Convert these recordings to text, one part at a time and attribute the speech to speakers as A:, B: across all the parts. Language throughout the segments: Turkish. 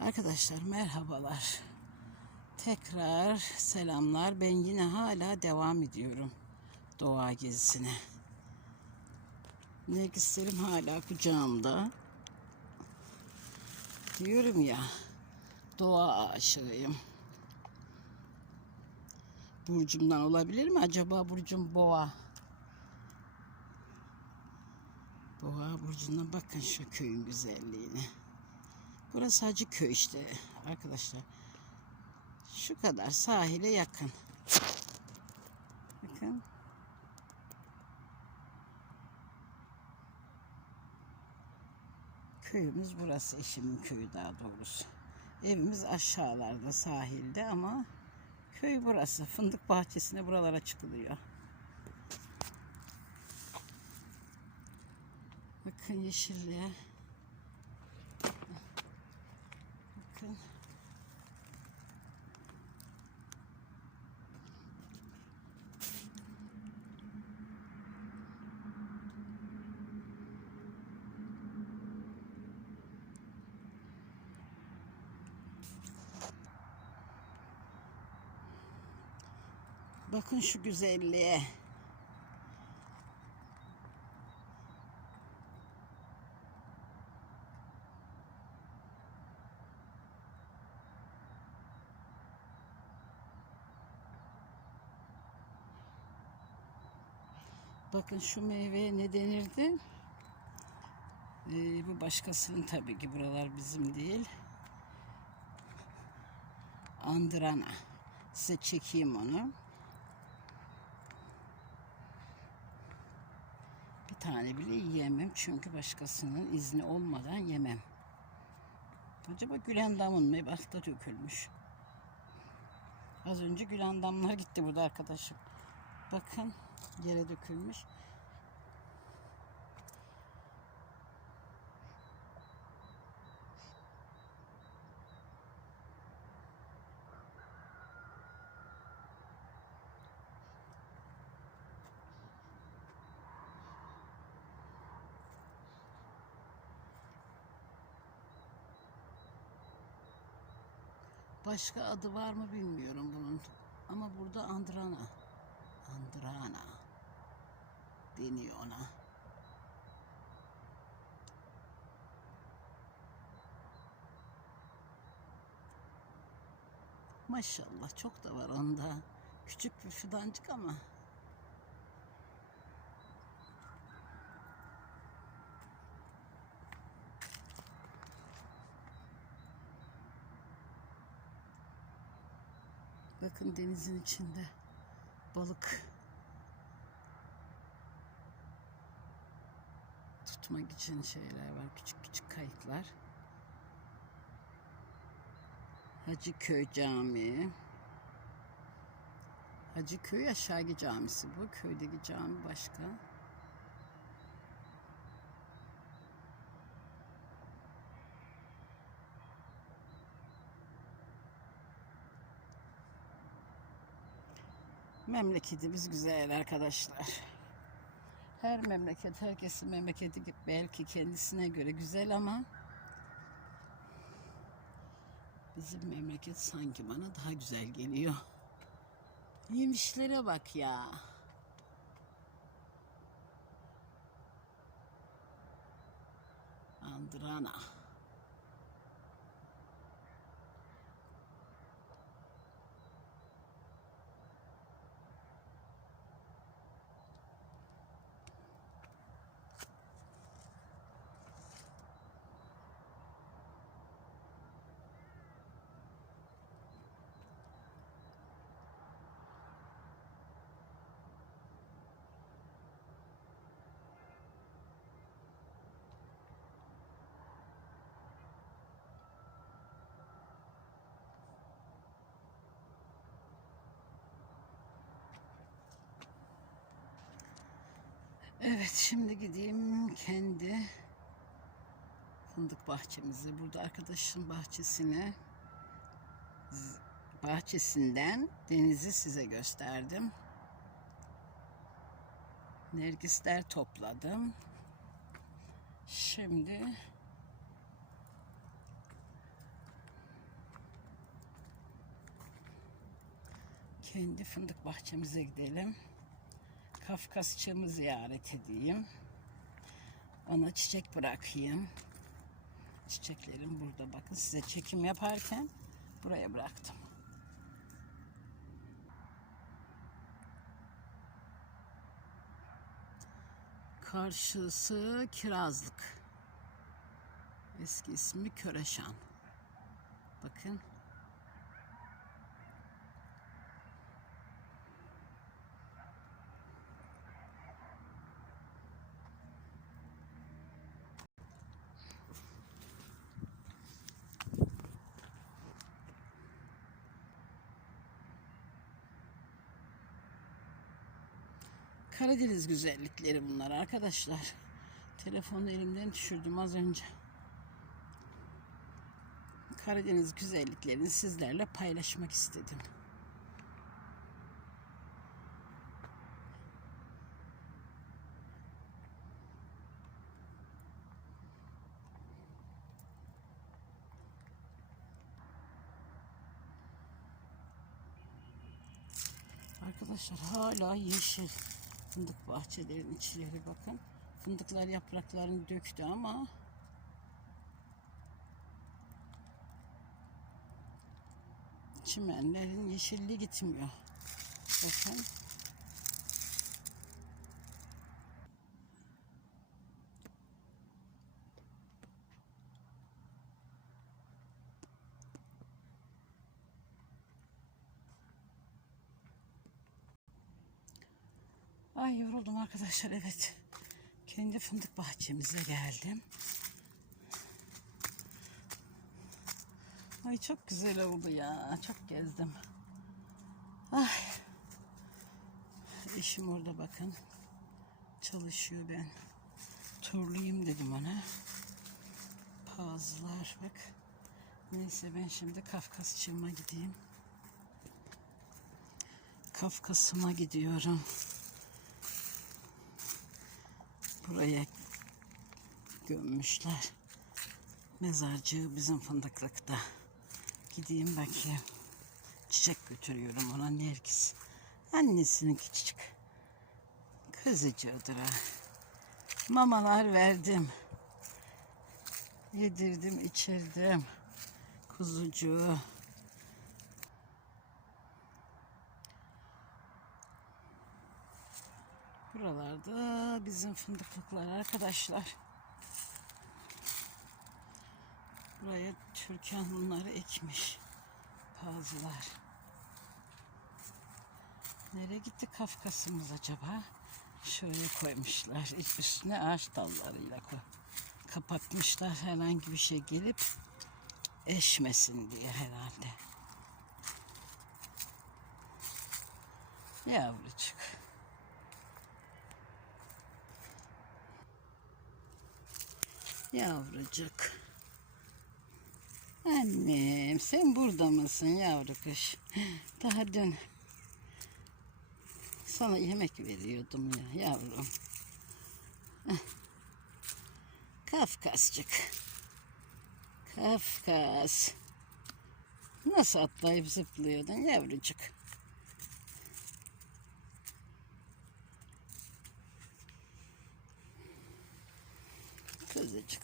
A: Arkadaşlar merhabalar. Tekrar selamlar. Ben yine hala devam ediyorum doğa gezisine. Nergislerim hala kucağımda. Diyorum ya doğa aşığıyım. Burcumdan olabilir mi acaba burcum boğa? Boğa burcundan bakın şu köyün güzelliğine. Burası Hacıköy işte arkadaşlar. Şu kadar sahile yakın. Bakın. Köyümüz burası eşimin köyü daha doğrusu. Evimiz aşağılarda sahilde ama köy burası. Fındık bahçesine buralara çıkılıyor. Bakın yeşilliğe. Bakın şu güzelliğe. Bakın şu meyveye ne denirdi? Ee, bu başkasının tabii ki buralar bizim değil. Andrana. Size çekeyim onu. Tane bile yiyemem çünkü başkasının izni olmadan yemem. Acaba Gülendam'ın mı? Bak da dökülmüş. Az önce Gülendamlar gitti burada arkadaşım. Bakın yere dökülmüş. Başka adı var mı bilmiyorum bunun. Ama burada Andrana. Andrana deniyor ona. Maşallah çok da var onda. Küçük bir fidancık ama. Bakın denizin içinde balık tutmak için şeyler var. Küçük küçük kayıklar. Hacıköy Camii. Hacıköy Aşağıgi Camisi bu. Köydeki cami başka. Memleketimiz güzel arkadaşlar. Her memleket, herkesin memleketi belki kendisine göre güzel ama bizim memleket sanki bana daha güzel geliyor. Yemişlere bak ya. Andrana. Evet şimdi gideyim kendi fındık bahçemize. Burada arkadaşın bahçesine bahçesinden denizi size gösterdim. Nergisler topladım. Şimdi kendi fındık bahçemize gidelim. Kafkasçığımı ziyaret edeyim. Ona çiçek bırakayım. Çiçeklerim burada. Bakın size çekim yaparken buraya bıraktım. Karşısı Kirazlık. Eski ismi Köreşan. Bakın. Karadeniz güzellikleri bunlar arkadaşlar. Telefonu elimden düşürdüm az önce. Karadeniz güzelliklerini sizlerle paylaşmak istedim. Arkadaşlar hala yeşil fındık bahçelerinin içleri bakın. Fındıklar yapraklarını döktü ama çimenlerin yeşilliği gitmiyor. Bakın. Ay yoruldum arkadaşlar evet. Kendi fındık bahçemize geldim. Ay çok güzel oldu ya. Çok gezdim. Ay. Eşim orada bakın. Çalışıyor ben. Turlayayım dedim ona. Pazlar bak. Neyse ben şimdi Kafkasçığıma gideyim. Kafkas'ıma gidiyorum. Buraya gömmüşler. Mezarcığı bizim fındıklıkta. Gideyim bakayım. Çiçek götürüyorum ona Nergis. Annesinin küçük. Kızıcığıdır ha. Mamalar verdim. Yedirdim, içirdim. Kuzucuğu. Buralarda bizim fındıklıklar arkadaşlar. Buraya Türkan bunları ekmiş. Pazılar. Nereye gitti Kafkas'ımız acaba? Şöyle koymuşlar. Üstüne ağaç dallarıyla. Kapatmışlar herhangi bir şey gelip eşmesin diye herhalde. Yavrucuk. Yavrucuk. Annem sen burada mısın yavru kuş? Daha dün sana yemek veriyordum ya yavrum. Kafkasçık. Kafkas. Nasıl atlayıp zıplıyordun yavrucuk? Kızıcık.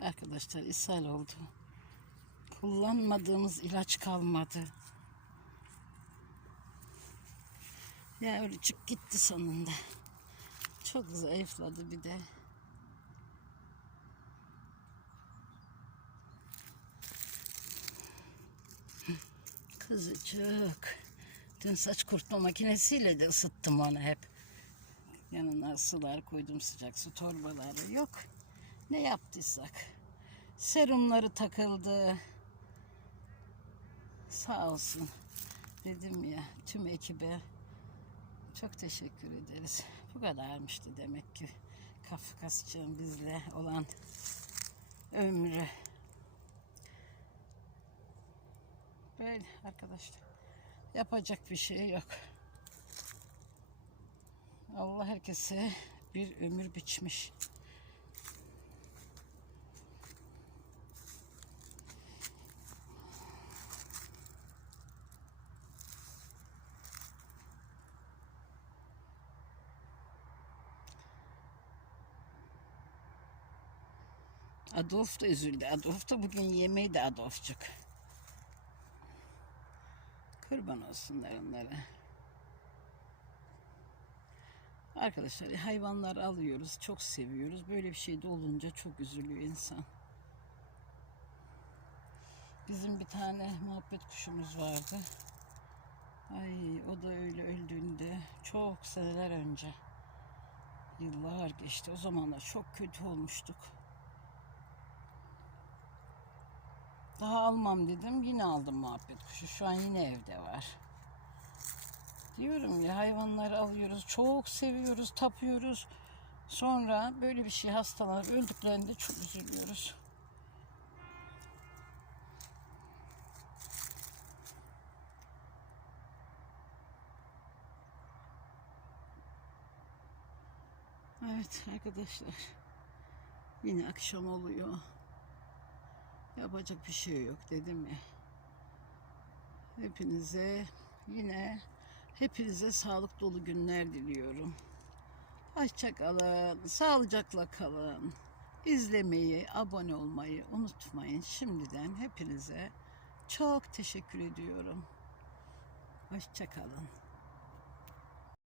A: Arkadaşlar ishal oldu. Kullanmadığımız ilaç kalmadı. Yavrucuk gitti sonunda. Çok zayıfladı bir de. Kızıcık. Dün saç kurutma makinesiyle de ısıttım onu hep. Yanına sular koydum sıcak su torbaları yok. Ne yaptıysak. Serumları takıldı. Sağ olsun. Dedim ya tüm ekibe çok teşekkür ederiz. Bu kadarmıştı demek ki Kafkasçığın bizle olan ömrü. Böyle arkadaşlar. Yapacak bir şey yok. Allah herkese bir ömür biçmiş. Adolf da üzüldü. Adolf da bugün yemeği de Adolfçuk. Kurban olsunlar onlara. Arkadaşlar hayvanlar alıyoruz, çok seviyoruz. Böyle bir şey de olunca çok üzülüyor insan. Bizim bir tane muhabbet kuşumuz vardı. Ay o da öyle öldüğünde çok seneler önce. Yıllar geçti. O zamanlar çok kötü olmuştuk. Daha almam dedim. Yine aldım muhabbet kuşu. Şu an yine evde var. Diyorum ya hayvanları alıyoruz. Çok seviyoruz, tapıyoruz. Sonra böyle bir şey hastalar öldüklerinde çok üzülüyoruz. Evet arkadaşlar. Yine akşam oluyor. Yapacak bir şey yok dedim ya. Hepinize yine hepinize sağlık dolu günler diliyorum. Hoşça kalın, sağlıcakla kalın. İzlemeyi, abone olmayı unutmayın. Şimdiden hepinize çok teşekkür ediyorum. Hoşça kalın.